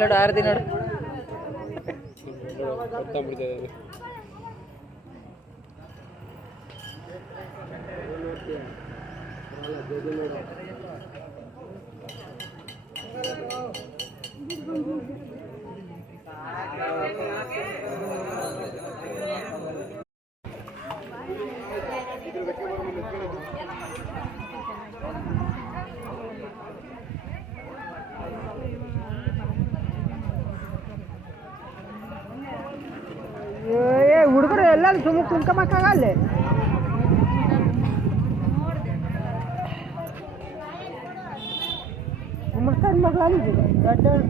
ನೋಡು ಆರತಿ ನೋಡು ಹುಡುಗರು ಎಲ್ಲ ಸುಮ್ಮ ಕುಂತ್ಕೊಂಬಕ್ಕಾಗಲ್ಲೇ ಸಣ್ಣ ಮಗಳು ಅಲ್ಲಿದೆ ದೊಡ್ಡವ್ರ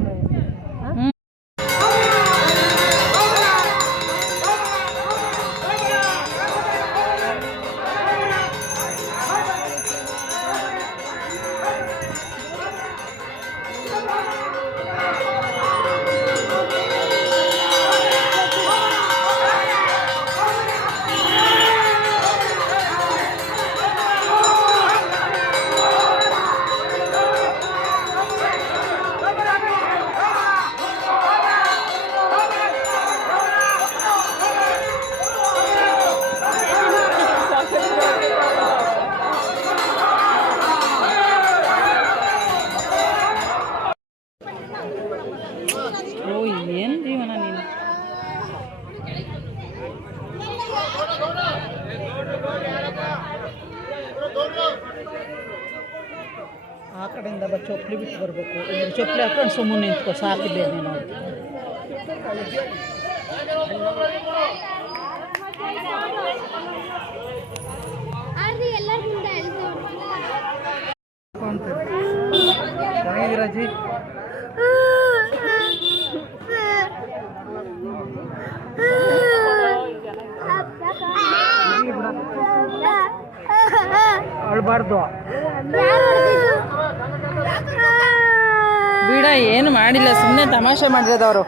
ಏನು ಜೀವನ ನೀನು ಆ ಕಡೆಯಿಂದ ಚೊಪ್ಲಿ ಬಿಟ್ಟು ಬರಬೇಕು ಚೊಪ್ಲಿ ಹಾಕೊಂಡು ಸುಮ್ಮನೆ ನಿಂತ್ಕೋ ಸಾಕಿದ್ದೆ ನೀನು ಚೆನ್ನಾಗಿದ್ದೀರಾಜಿ ಅಳ್ಬಾರ್ದು ಬಿಡ ಏನು ಮಾಡಿಲ್ಲ ಸುಮ್ಮನೆ ತಮಾಷೆ ಮಾಡಿರೋದವರು